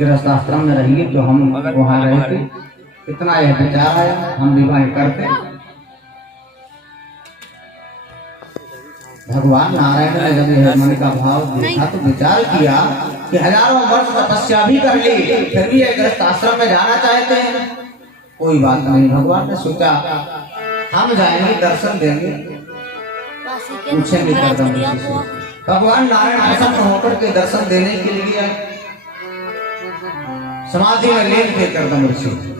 गृहस्थाश्रम में रहिए तो हम वहाँ रहते, इतना यह विचार आया, हम विवाह करते। भगवान नारायण ने जब यह मन का भाव देखा तो विचार किया कि हजारों वर्ष तपस्या भी कर ली, फिर भी एक गृहस्थाश्रम में जाना चाहते हैं। कोई बात नहीं, भगवान ने सोचा हम जाएंगे, दर्शन देंगे, पूछेंगे कर्दम ऋषि से। भगवान नारायण प्रसन्न होकर के दर्शन देने के लिए समाधि में लीन थे कर्दम ऋषि।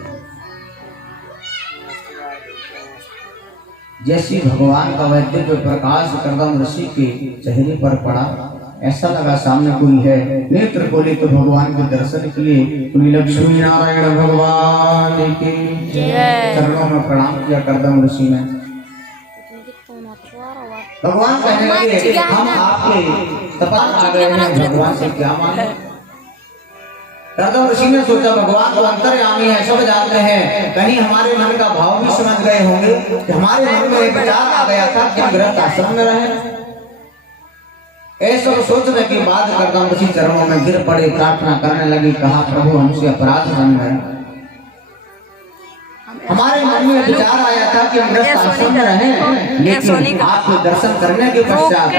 जैसे भगवान का वैद्य को प्रकाश कर्दम ऋषि के चेहरे पर पड़ा, ऐसा लगा सामने कोई है। नेत्र खोले तो भगवान के दर्शन के लिए लक्ष्मी नारायण भगवान के चरणों में प्रणाम किया कर्दम ऋषि ने। भगवान कहने लगे हम आपके तपस्या आ गए हैं, भगवान से क्या मांगे। कर्दम ऋषि ने सोचा भगवान तो अंतर्यामी है, सब जानते हैं, कहीं हमारे मन का भाव भी समझ गए होंगे कि हमारे मन में एक विचार आ गया था कि हम गृहस्थाश्रम में रहें। ऐसा सोचने के बाद कर्दम ऋषि चरणों में गिर पड़े, प्रार्थना करने लगी, कहा प्रभु हमसे अपराध बन गए, हमारे मन में विचार आया था कि हम गृहस्थाश्रम में रहें, लेकिन आपके दर्शन करने के पश्चात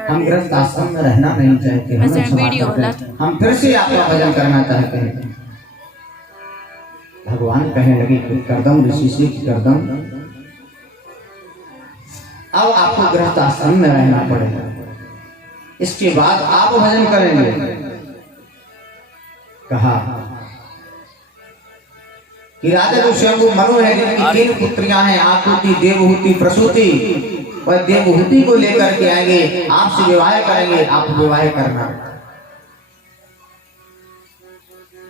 हम गृहस्थाश्रम में रहना नहीं चाहते, हम फिर से आपका भजन करना चाहते हैं। भगवान कहने लगे कर्दम ऋषि से कर्दम अब आपको गृहस्थाश्रम में रहना पड़ेगा, इसके बाद आप भजन करेंगे। कहा कि राजा जो स्वयं मनु है, जिनकी 3 पुत्रियां हैं, आकृति, देवहूति, प्रसूति, वह देवहूति को लेकर के आएंगे, आपसे विवाह करेंगे, आप विवाह करना।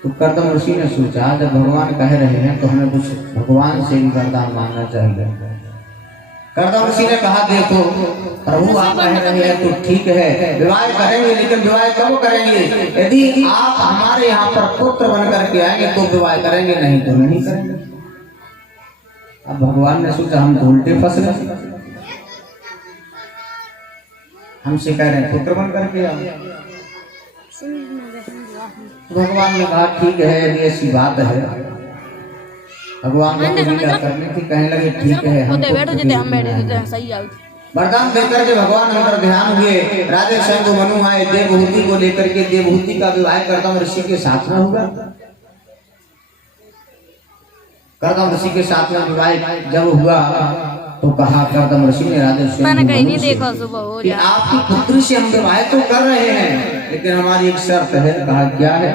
तो कर्दम ऋषि ने सोचा जब भगवान कह रहे हैं तो हमें कुछ भगवान से भी वरदान मांगना चाहिए। कर्दम ऋषि ने कहा देखो प्रभु आप कह रहे हैं तो ठीक है, विवाह करेंगे, लेकिन विवाह कब करेंगे? यदि आप हमारे यहाँ पर पुत्र बन करके आएंगे तो विवाह करेंगे, नहीं तो नहीं करेंगे। अब भगवान ने सोचा हम तो उल्टे फंस गए, हमसे कह रहे हैं पुत्र बन करके आओ। भगवान ने कहा ठीक है, यदि ऐसी बात है, भगवान को लीला करने की कहने लगे ठीक है, वरदान देकर के भगवान अंतर ध्यान हुए। राजा स्वयं मनु आए, देवहूति को लेकर के, देवहूति का विवाह कर्दम ऋषि के साथ में हुआ। कर्दम ऋषि के साथ में विवाह जब हुआ तो कहा कर्दम ऋषि ने राजा स्वयं कि आपकी पुत्री से हम विवाह तो कर रहे हैं, लेकिन हमारी एक शर्त है। कहा क्या है?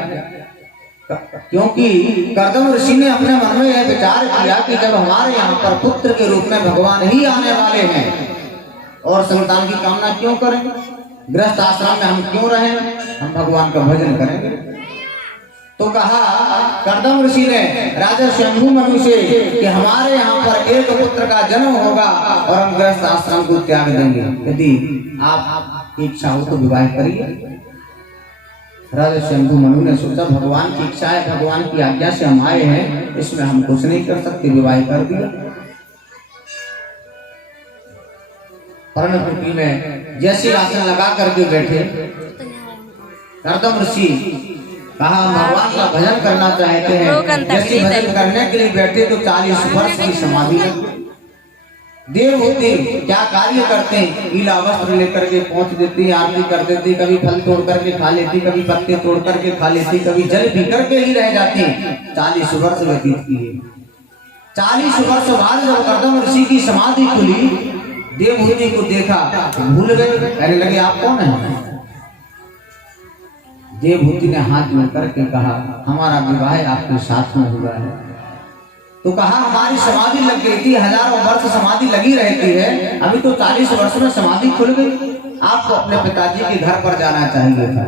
क्योंकि कर्दम ऋषि ने अपने मन में यह विचार किया कि जब हमारे यहाँ पर पुत्र के रूप में भगवान ही आने वाले हैं और संतान की कामना क्यों करें, गृहस्थ आश्रम में हम क्यों रहें, हम भगवान का भजन करेंगे। तो कहा कर्दम ऋषि ने राजा शंभु मनु से कि हमारे यहाँ पर एक पुत्र का जन्म होगा और हम गृहस्थ आश्रम को त्याग देंगे, यदि आप इच्छा हो तो विवाह करिए। राजा शंभु मनु ने सोचा भगवान की इच्छा है, भगवान की आज्ञा से हम आए हैं, इसमें हम कुछ नहीं कर सकते, विवाह कर दिया। पर्णकुटी में जैसे आसन लगा करके बैठे कर्दम ऋषि कहा भगवान का भजन करना चाहते हैं। जैसे भजन करने के लिए बैठे तो 40 वर्ष की समाधि लगी। देवहूति क्या कार्य करते हैं, गीला वस्त्र लेकर के पहुंच देती, आरती कर देती, कभी फल तोड़ करके खा लेती, कभी पत्ते तोड़ करके खा लेती, कभी जल पी करके ही रह जाती। 40 वर्ष व्यतीत किए। 40 वर्ष बाद जब कर्दम ऋषि की समाधि खुली, देवहूति को देखा, भूल गए, कहने लगे आप कौन है? देवहूति ने हाथ में करके कहा हमारा विवाह आपके साथ में हुआ है। तो कहा हमारी समाधि लग गई थी, हजारों वर्ष समाधि लगी रहती है, अभी तो 40 वर्ष में समाधि खुल गई, आपको अपने पिताजी के घर पर जाना चाहिए था।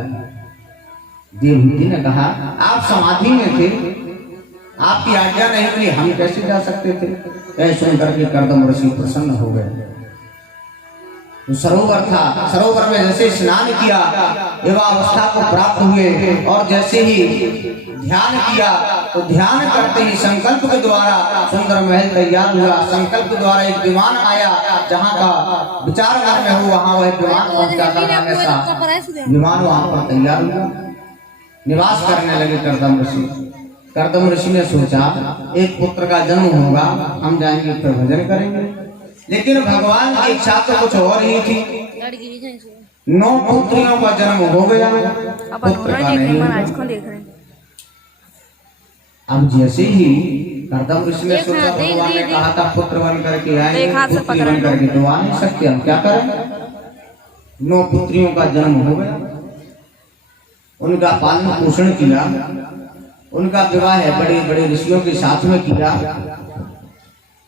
देवहूति ने कहा आप समाधि में थे, आपकी आज्ञा नहीं मिली, हम कैसे जा सकते थे? ऐसा सुनकर के कर्दम ऋषि प्रसन्न हो गए। तो सरोवर था, सरोवर में जैसे स्नान किया, युवावस्था को प्राप्त हुए और जैसे ही ध्यान किया तो ध्यान करते ही संकल्प के द्वारा सुंदर महल तैयार हुआ। संकल्प के द्वारा एक विमान आया, जहाँ का विचार मन में हो वहाँ वह विमान पहुंचा था, हमेशा विमान वहाँ पर तैयार हुआ। निवास करने लगे करदम ऋषि। करदम ऋषि ने सोचा एक पुत्र का जन्म होगा, हम जाएंगे फिर भजन करेंगे। लेकिन भगवान की इच्छा तो कुछ और ही थी। 9 पुत्रियों का जन्म हो गया, पुत्र का नहीं। अब जैसे ही करदम ऋषि ने सोचा, भगवान ने कहा था पुत्र बन करके आएंगे, पुत्री बन करके तो आ नहीं सकते, हम क्या करें। 9 पुत्रियों का जन्म हो गया, उनका पालन पोषण किया, उनका विवाह है बड़े बड़े ऋषियों के साथ में किया।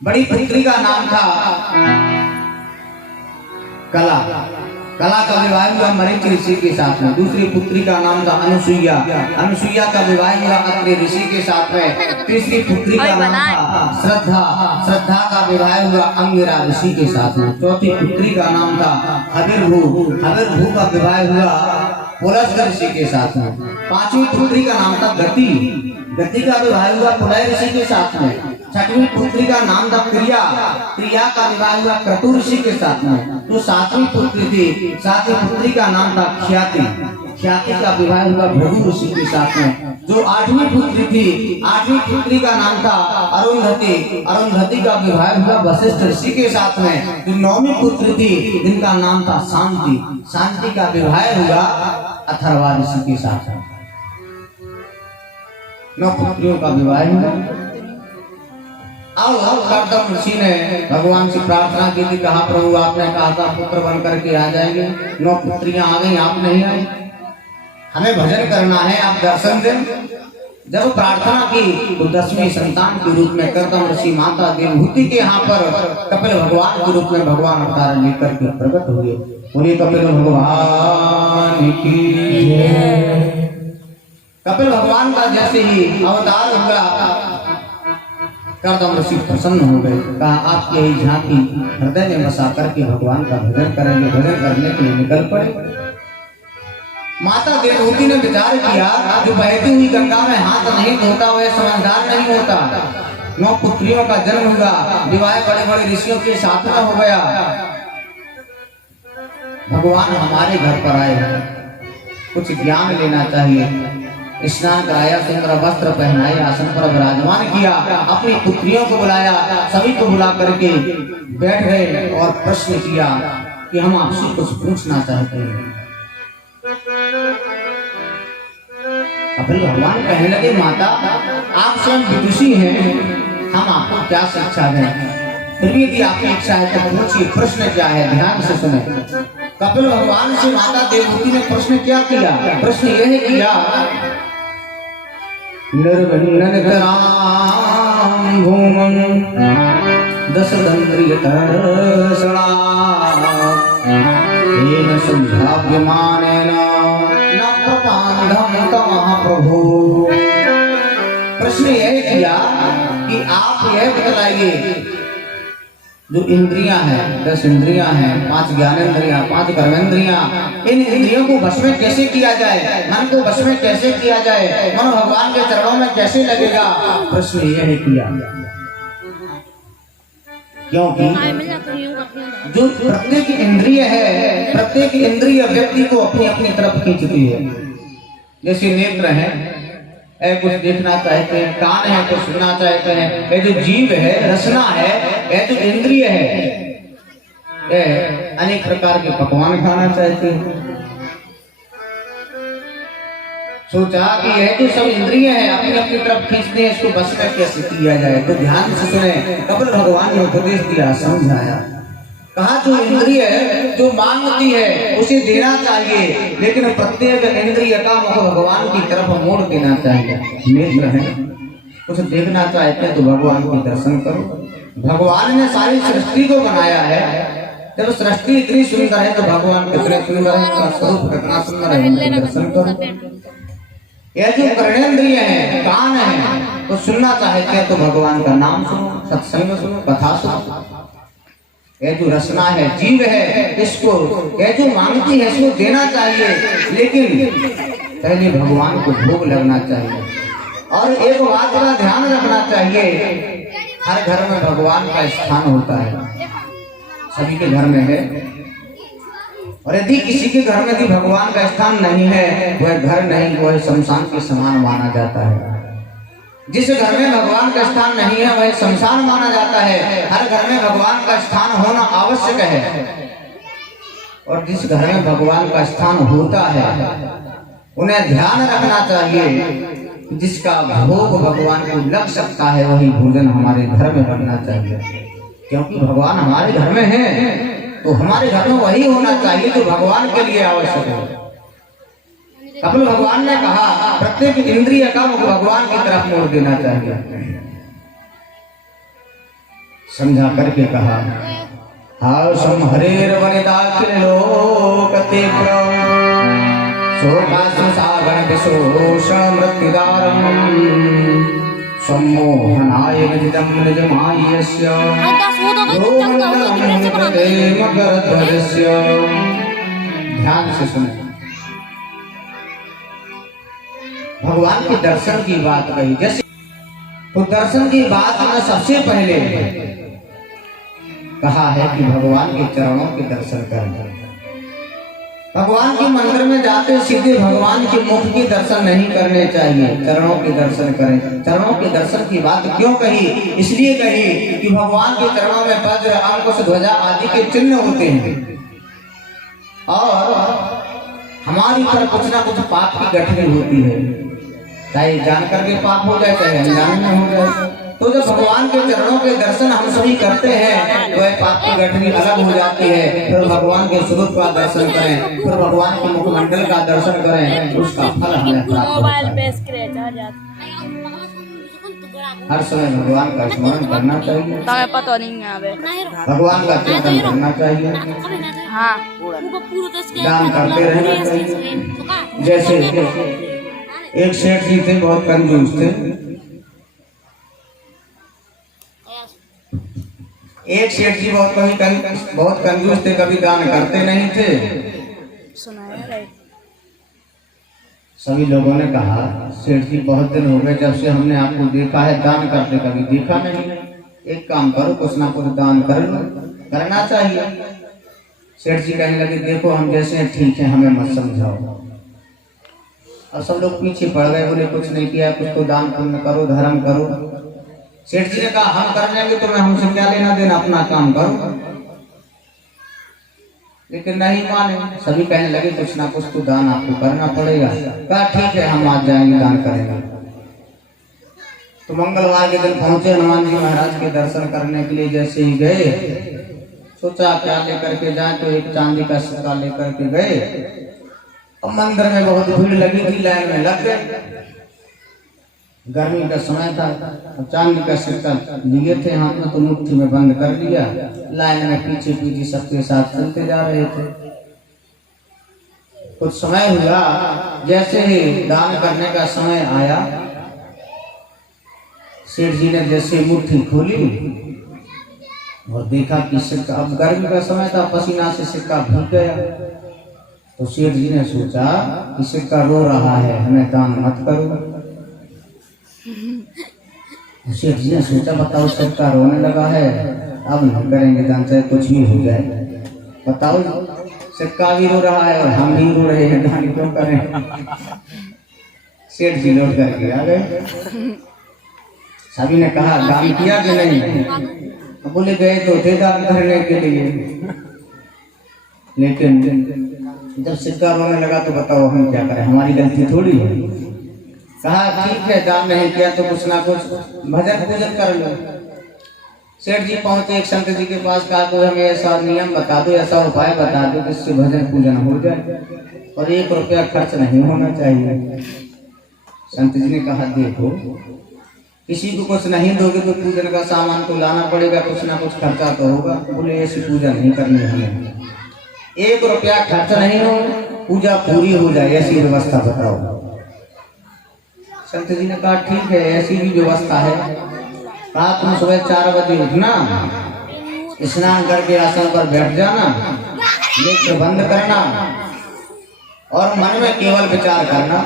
बड़ी पुत्री का नाम था कला। कला का विवाह हुआ मरीच ऋषि के साथ में। दूसरी पुत्री का नाम था अनुसुईया। अनुसुईया का विवाह हुआ अत्रि ऋषि के साथ में। तीसरी पुत्री का नाम था श्रद्धा। श्रद्धा का विवाह हुआ अंगिरा ऋषि के साथ में। चौथी पुत्री का नाम था हविर्भू। हविर्भू का विवाह हुआ पुलस्त्य ऋषि के साथ में। पांचवी पुत्री का नाम था गति। गति का विवाह हुआ पुलय ऋषि के साथ में। छठवीं पुत्री का नाम था प्रिया। प्रिया का विवाह हुआ क्रतु ऋषि के साथ में। तो 7वीं पुत्री थी, 7वीं पुत्री का नाम था ख्याति। ख्याति का विवाह हुआ भृगु ऋषि के साथ में। जो 8वीं पुत्री थी, 8वीं पुत्री का नाम था अरुंधति। अरुंधति का विवाह हुआ वशिष्ठ ऋषि के साथ में। जो 9वीं पुत्री थी, जिनका नाम था शांति। शांति का विवाह हुआ अथर्वा ऋषि के साथ में। 9 पुत्रियों का विवाह हुआ। अब करदम ऋषि ने भगवान से प्रार्थना की थी, कहा प्रभु आपने कहा था पुत्र बन करके आ जाएंगे, 9 पुत्रियां आ गई, आप नहीं आए, हमें भजन करना है, आप दर्शन दें। जब प्रार्थना की तो 10वीं संतान के रूप में करदम ऋषि माता देवहूति के यहाँ पर कपिल भगवान के रूप में भगवान अवतार लेकर के प्रकट हुए। बोलिए कपिल भगवान की जय। कपिल भगवान का जैसे ही अवतार हुआ, करदम ऋषि प्रसन्न हो गए। कहा आपकी यही झांकी हृदय में बसा करके भगवान का भजन करेंगे। भजन करने के लिए निकल पड़े। माता देवहूति ने विचार किया, जो बहती हुई गंगा में हाथ नहीं धोता वह समझदार नहीं होता। 9 पुत्रियों का जन्म हुआ, विवाह बड़े बड़े ऋषियों के साथ में हो गया। भगवान हमारे घर पर आए, कुछ ज्ञान लेना चाहिए। स्नान कराया, सुंदर वस्त्र पहनाए, आसन पर विराजमान किया, अपनी पुत्रियों को बुलाया, सभी को बुला करके बैठ गए और प्रश्न किया कि हम आपसे कुछ पूछना चाहते हैं। कपिल भगवान कहने लगे, माता आप स्वयं विदुषी हैं, हम आपको क्या शिक्षा दें। फिर भी यदि आपकी इच्छा है तो पूछिए, प्रश्न क्या है, ध्यान से सुने। कपिल भगवान से माता देवहूति ने प्रश्न क्या किया। प्रश्न यह किया, निर्विघ्नं करां भूमं दशदन्द्रियतर्षणा येन शुद्धाभ्यमानेन न प्रपान्धं तमः प्रभु। प्रश्न यह किया कि आप यह बतलाइए, जो इंद्रियां हैं, 10 इंद्रियां हैं, 5 ज्ञानेंद्रियां, 5 कर्मेंद्रियां, इन इंद्रियों को वश में कैसे किया जाए, मन को वश में कैसे किया जाए, मन भगवान के चरणों में कैसे लगेगा। प्रश्न यह किया क्योंकि जो प्रत्येक इंद्रिय है, प्रत्येक इंद्रिय व्यक्ति को अपनी अपनी तरफ खींचती है। जैसे नेत्र है, कुछ देखना चाहते हैं, कान है कुछ सुनना चाहते हैं, ये जो जीव है, रसना है, ये जो इंद्रिय है, अनेक प्रकार के पकवान खाना चाहते हैं। सोचा कि यह जो सब इंद्रिय है अपनी अपनी तरफ खींचते हैं, इसको बस में कैसे किया जाए। तो ध्यान से सुने, कपिल भगवान ने उपदेश दिया, समझाया। कहा जो इंद्रिय जो मांगती है उसे देना चाहिए, लेकिन प्रत्येक इंद्रिय का मुख भगवान की तरफ मोड़ देना चाहिए। नेत्र है, कुछ देखना चाहते हैं तो भगवान को दर्शन करो। भगवान ने सारी सृष्टि को बनाया है, जब सृष्टि इतनी सुंदर है तो भगवान कितने सुंदर है, उसका स्वरूप कितना सुंदर है, दर्शन करो। यह जो कर्णेंद्रिय है, कान है, तो सुनना चाहते हैं तो भगवान का नाम सुनो, सत्संग सुनो, कथा सुनो। यह जो रसना है, जीव है, इसको यह जो मांगती है इसको देना चाहिए, लेकिन पहले भगवान को भोग लगना चाहिए। और एक बात का ध्यान रखना चाहिए, हर घर में भगवान का स्थान होता है, सभी के घर में है। और यदि किसी के घर में भी भगवान का स्थान नहीं है, वह घर नहीं, वह शमशान के समान माना जाता है। जिस घर में भगवान का स्थान नहीं है वह शमशान माना जाता है। हर घर में भगवान का स्थान होना आवश्यक है, और जिस घर में भगवान का स्थान होता है उन्हें ध्यान रखना चाहिए। जिसका भोग भगवान को लग सकता है वही भोजन हमारे घर में बनना चाहिए, क्योंकि भगवान हमारे घर में है, तो हमारे घर में वही होना चाहिए जो भगवान के लिए आवश्यक है। कपिल भगवान ने कहा प्रत्येक इंद्रिय का मुख भगवान की तरफ मोड़ देना चाहिए। समझा करके कहा हासम हरेर वनिदाखिल लोकते शोकासु सागर विशोष मृत्युदारम सम्मोहनाय निजम निजमायस्य ध्यान से सुनो। भगवान के दर्शन की बात कही, जैसे तो दर्शन की बात में सबसे पहले कहा है कि भगवान के चरणों के दर्शन करें। भगवान के मंदिर में जाते सीधे भगवान के मुख के दर्शन नहीं करने चाहिए, चरणों के दर्शन करें। चरणों के दर्शन की बात क्यों कही? इसलिए कही कि भगवान के चरणों में वज्र, अंकुश, ध्वजा आदि के चिन्ह होते हैं, और हमारी पर कुछ ना कुछ पाप की गठरी होती है, चाहे जानकर के पाप हो जाए चाहे अनजाने में हो जाए। तो जब भगवान के चरणों के दर्शन हम सभी करते हैं तो पाप की गठरी अलग हो जाती है। फिर भगवान के स्वरूप का दर्शन करें, फिर भगवान के मुखमंडल का दर्शन करें, उसका फल हमें प्राप्त होता है। हर समय भगवान का स्मरण करना चाहिए, भगवान का चिंतन करना चाहिए, दान करते रहना चाहिए। जैसे एक सेठ जी थे, बहुत कंजूस थे। एक सेठ जी बहुत कंजूस थे, कभी दान करते नहीं थे। सभी लोगों ने कहा सेठ जी बहुत दिन हो गए जब से हमने आपको देखा है, दान करते कभी देखा नहीं, एक काम करो कुछ ना कुछ दान कर लो, करना चाहिए। सेठ जी कहने लगे देखो हम जैसे हैं ठीक है, हमें मत समझाओ। और सब लोग पीछे पड़ गए, बोले कुछ नहीं किया, कुछ तो दान पुण्य करो, धर्म करो। सेठ जी ने कहा हम कर लेंगे, तुम्हें हमसे क्या लेना देना, अपना काम करो। लेकिन नहीं माने, सभी कहने लगे कुछ ना कुछ तो दान आपको करना पड़ेगा। कहा ठीक है हम आज जाएंगे, दान करेंगे। तो मंगलवार के दिन पहुंचे हनुमान जी महाराज के दर्शन करने के लिए। जैसे ही गए सोचा क्या लेकर के जाए, तो एक चांदी का सिक्का लेकर के गए। अब मंदिर में बहुत भीड़ लगी थी, लाइन में लग गए। गर्मी का समय था, चांदी का सिक्का लिए थे हाथ में, तो मुट्ठी में बंद कर लिया। लाइन में पीछे पीछे सबके साथ चलते जा रहे थे। कुछ समय हुआ, जैसे ही दान करने का समय आया, सेठ जी ने जैसे मुट्ठी खोली और देखा कि सिक्का, अब गर्मी का समय था, पसीना से सिक्का भीग गया। तो सेठ जी ने सोचा कि सिक्का रो रहा है, हमें दान मत करो। सेठ जी ने सोचा बताओ सिक्का रोने लगा है, अब नहीं करेंगे दान, चाहे कुछ भी हो जाए। बताओ सिक्का भी रो रहा है और हम भी रो रहे हैं, दान क्यों करें। सेठ जी लौट करके आ गए। सभी ने कहा दान किया कि नहीं? बोले गए तो थे दान करने के लिए, लेकिन जब सिक्का रोने लगा तो बताओ हम क्या करें, हमारी गलती थोड़ी है। कहा ठीक है दान नहीं किया तो कुछ ना कुछ भजन पूजन कर लो। सेठ जी पहुंचे एक संत जी के पास, कहा कोई हमें ऐसा नियम बता दो, ऐसा उपाय बता दो जिससे भजन पूजन हो जाए और 1 रुपया खर्च नहीं होना चाहिए। संत जी ने कहा देखो किसी को कुछ नहीं दोगे तो पूजन का सामान तो लाना पड़ेगा, कुछ ना कुछ खर्चा तो होगा। बोले ऐसी पूजा नहीं करनी हमें, 1 रुपया खर्च नहीं हो, पूजा पूरी हो जाए, ऐसी व्यवस्था बताओ। संत जी ने कहा ठीक है ऐसी भी व्यवस्था है। कहा तुम सुबह 4 बजे उठना, स्नान करके आसन पर बैठ जाना, नेत्र बंद करना और मन में केवल विचार करना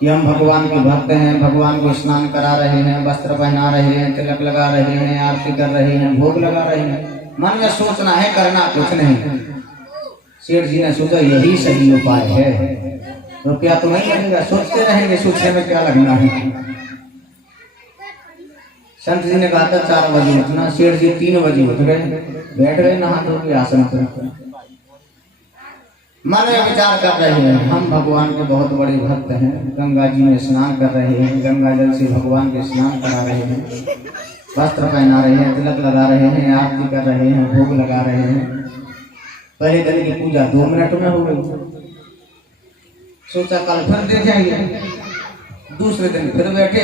कि हम भगवान के भक्त हैं, भगवान को स्नान करा रहे हैं, वस्त्र पहना रहे हैं, तिलक लगा रहे हैं, आरती कर रहे हैं, भोग लगा रहे हैं। मन में सोचना है, करना कुछ नहीं। सेठ जी ने सोचा यही सही उपाय है, रुपया तो नहीं लगेगा, सोचते रहेंगे, सोचने में क्या लगना है। संत जी ने कहा था 4 बजे उठना, सेठ जी 3 बजे उठ गए, बैठ गए नहा धो के आसन पर। मन में विचार कर रहे हैं, हम भगवान के बहुत बड़े भक्त हैं, गंगा जी में स्नान कर रहे हैं, गंगा जल से भगवान के स्नान करा रहे हैं, वस्त्र पहना रहे हैं, तिलक लगा रहे हैं, आरती कर रहे हैं, भोग लगा रहे हैं। पहले दिन की पूजा 2 मिनट में हो गई। सोचा कल फिर देखेंगे, दूसरे दिन फिर बैठे,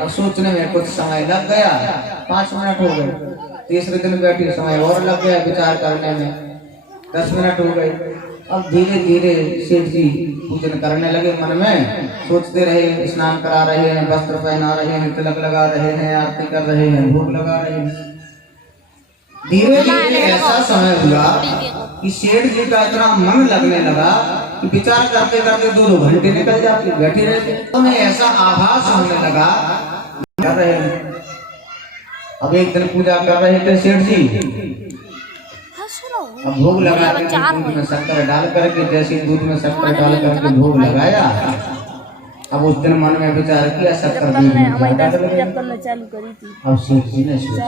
अब सोचने में कुछ समय लग गया, 5 मिनट हो गए। तीसरे दिन बैठे, समय और लग गया विचार करने में, 10 मिनट हो गए। अब धीरे धीरे सेठ जी पूजन करने लगे, मन में सोचते रहे, स्नान करा रहे हैं, वस्त्र पहना रहे हैं, तिलक लगा रहे हैं, आरती कर रहे हैं, भोग लगा रहे हैं। धीरे धीरे ऐसा समय हुआ कि सेठ जी का इतना मन लगने लगा कि विचार करते करते 2-2 घंटे निकल जाते, बैठे रहते। उन्हें ऐसा आभास होने लगा कर रहे हैं। अब एक दिन पूजा कर रहे थे सेठ जी, अब भोग लगा के दूध में शक्कर डाल करके, जैसे दूध में शक्कर डाल करके भोग लगाया, अब उस दिन मन में विचार किया शक्कर दूध में ज्यादा डल गई। अब सेठ जी ने सोचा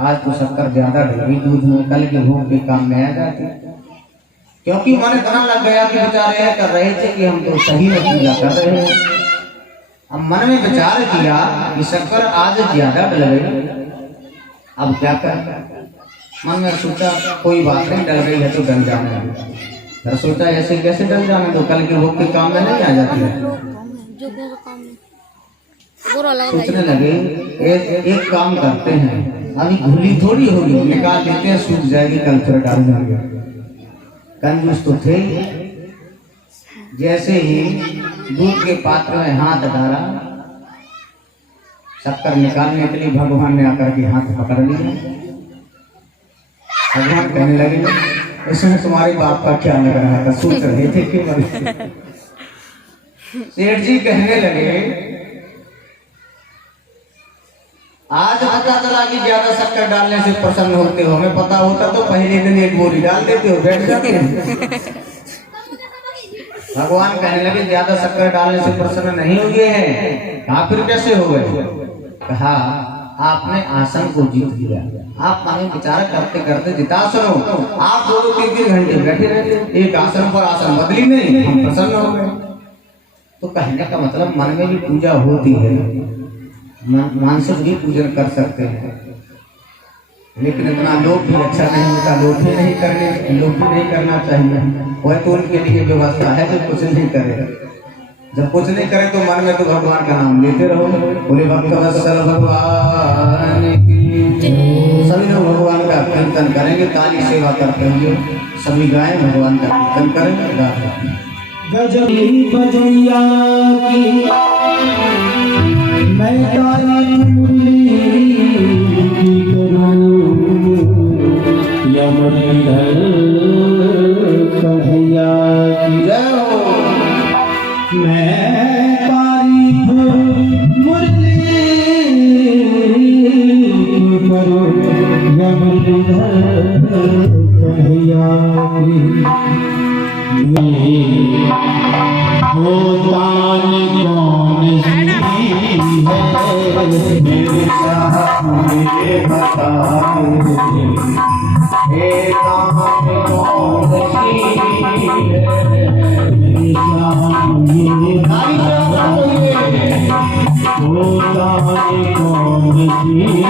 आज तो शक्कर ज्यादा डल गई दूध में, कल के भोग के काम में आ जाती, क्योंकि मन इतना लग गया कि विचार यह कर रहे थे कि हम तो सही में पूजा कर रहे हैं। अब मन में विचार किया कि शक्कर आज ज्यादा डल गई, अब क्या कर। मन में सोचा कोई बात नहीं, डल गई है तो डल जाने दो। फिर सोचा ऐसे कैसे डल जाने दो, कल के भोग के काम में नहीं आ जाती है। सोचने लगे एक काम करते हैं, अभी घुली थोड़ी होगी, निकाल देते हैं, सूख जाएगी, कल फिर डाल देंगे। कंजूस तो थे, जैसे ही दूध के पात्र में हाथ डाला, शक्कर निकालने के लिए भगवान ने आकर के हाथ पकड़ लिया। भगवान कहने लगे इसमें तुम्हारे बाप का क्या लग रहा था, सोच रहे थे क्यों। सेठ जी कहने लगे आज पता चला कि ज्यादा शक्कर डालने से प्रसन्न होते हो, हमें पता होता तो पहले दिन 1 बोरी डाल देते हो, बैठ जाते हैं। भगवान कहने लगे ज्यादा शक्कर डालने से प्रसन्न नहीं हुए हैं, कहा फिर कैसे हो गए। कहा आपने आसन को जीत लिया, आप हमें विचार करते करते जिता सुनो, आप 2-3 घंटे बैठे रहते, एक आसन पर आसन बदली नहीं, हम प्रसन्न हो गए। तो कहने का मतलब मन में भी पूजा होती है, मानसिक भी पूजन कर सकते हैं, लेकिन इतना लोभ भी अच्छा नहीं होता, लोभ भी नहीं करना चाहिए। वह तो उनके लिए व्यवस्था है जो कुछ नहीं करे, जब कुछ नहीं करे तो मन में तो भगवान का नाम लेते रहो। बोले भक्तवत्सल भगवान की, सभी लोग भगवान का कीर्तन करेंगे, ताली सेवा करते होंगे, सभी गाएं भगवान का कीर्तन करेंगे। गजबी बजैया की मैं ताली करूं, यमुनाधर कन्हैया की जय हो। मैं तारीफ मुरली करूं, यमुनाधर कन्हैया की। वो दान कौन सी है, मेरे साथ मुझे बता दे, हे दान कौन सी है, मेरे साथ मुझे बता दे, वो दान कौन सी है,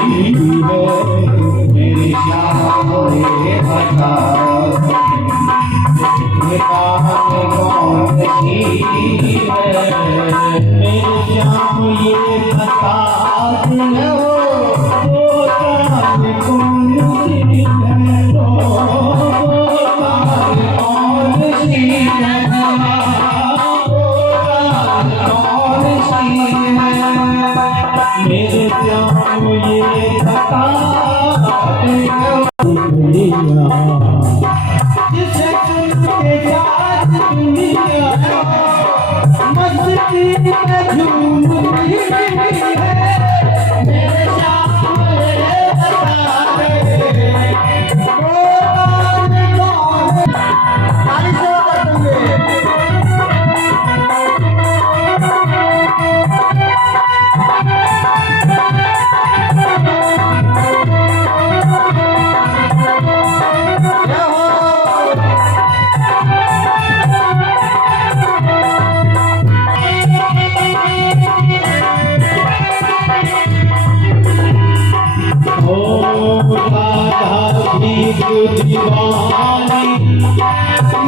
मेरे साथ मुझे बता दे, कौन सी है, मेरे श्याम ये बता दो, कौन सी है, कौन सी है, कौन सी है, मेरे श्याम ये बता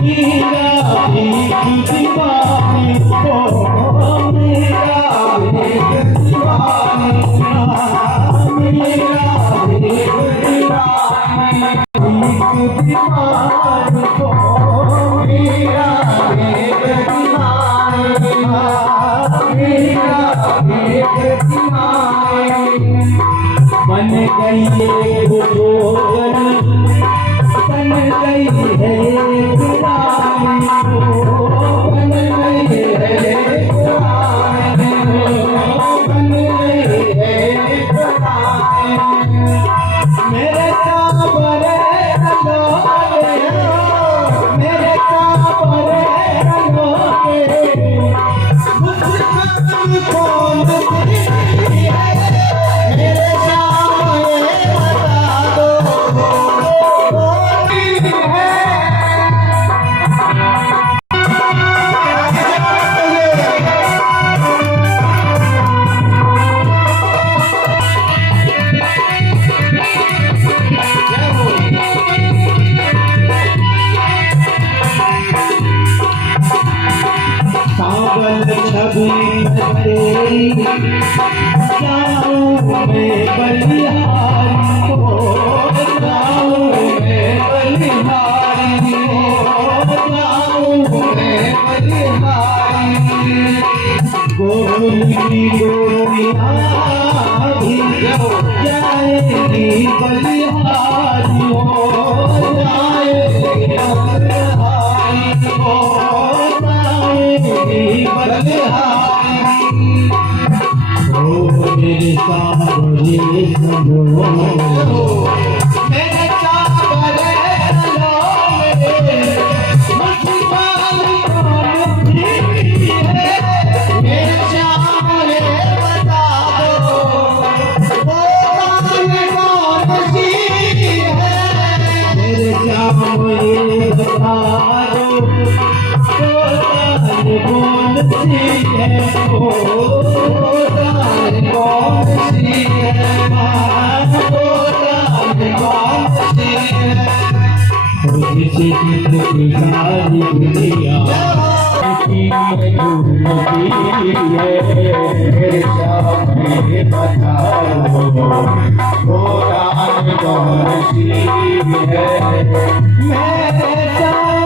मीरा भीख दीवानी हो, मीरा भीख दीवानी, मीरा भीख दीवानी, भीख दीवानी हो, मीरा भीख दीवानी, मीरा भीख दीवानी। बन गई एक जोगन, बन गई है एक रानी हो, बन गई है एक रानी हो, बन गई है एक रानी। मेरे कांवरे रंगोगे, मेरे कांवरे रंगोगे, मुस्कान कौन सी है, मेरे सामने बता दो कौन सी है। सावल छवि तेरी, जाऊं मैं बलिहारी हो, जाऊं मैं बलिहारी हो, जाऊं मैं बलिहारी। गोरी गोरियां भी जाएगी बलिहारी हो, जाएगी बलिहारी हो, जाएगी बलिहारी। ओ मेरे सावरे संगो, मेरे सावरे संगो में मुस्कान कौन सी है, मेरे सामने बता दो वो कौन सी है, मेरे सामने बता दो कौन सी है, ओ कौन सी है, कौन सी है। जिसे चित्र की सारी दुनिया की ढूंढती है, मेरे सामने बताओ वो रात कौन सी है, मेरे सामने